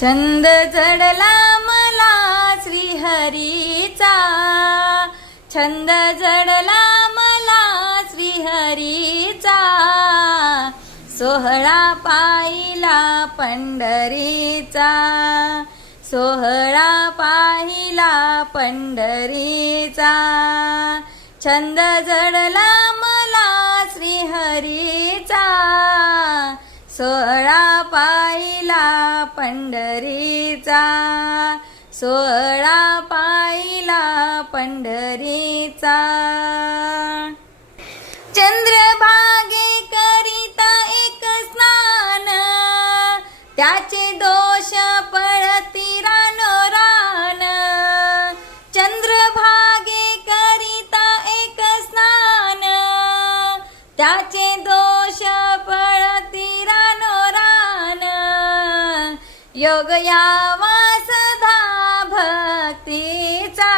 छंद जडला मला श्रीहरीचा. छंद जडला मला श्रीहरीचा. सोहळा पाहिला पंढरीचा. सोहळा पाहिला पंढरीचा. छंद जडला पंढरीचा. सोहळा पाहिला पंढरीचा. चंद्रभागे करिता एक स्नान. त्याचे दोष पळती रानो रान. चंद्रभागे करिता एक स्नान. त्याचे योग यावा सदा भक्तीचा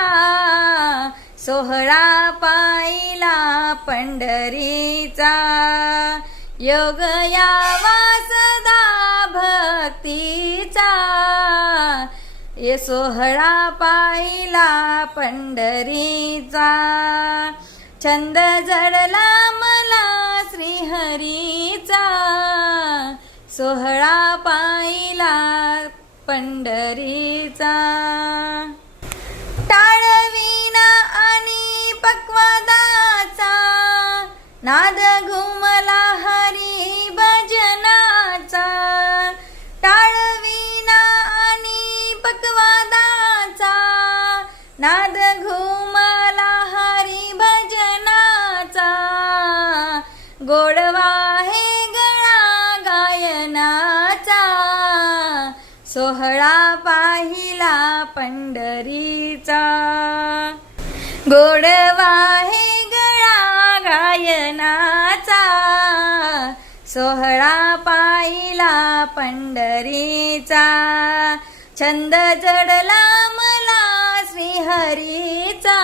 सोहळा पाहिला पंढरीचा. योग यावा सदा भक्तीचा ये सोहळा पाहिला पंढरीचा. छंद जडला मला श्रीहरीचा. सोहळा पंढरीचा. टाळवीना आणि पक्वादाचा. नाद घुमला हरी भजनाचा. टाळविना आणि पक्वादाचा. नाद सोहळा पाहिला पंढरीचा. गोडवा हे गळा गायनाचा. सोहळा पाहिला पंढरीचा. छंद चढला मला श्रीहरीचा.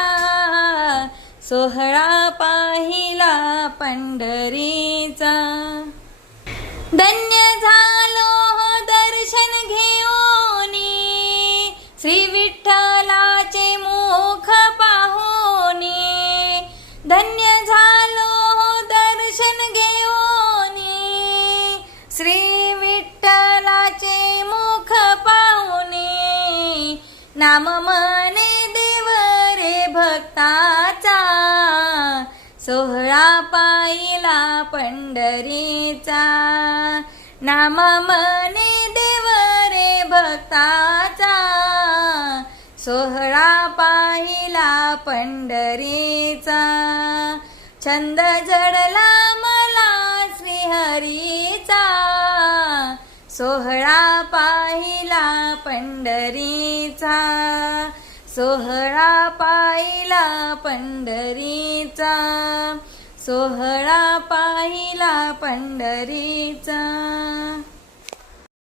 सोहळा पाहिला पंढरीचा. धन्य विठ्ठलाचे मुख पाहुणे नाम मने देव रे भक्ताचा. सोहळा पाहिला पंढरीचा नाम मने देव रे भक्ताचा. सोहळा पाहिला पंढरीचा छंद जडला सोहळा पाहिला पंढरीचा. सोहळा पाहिला पंढरीचा. सोहळा पाहिला पंढरीचा.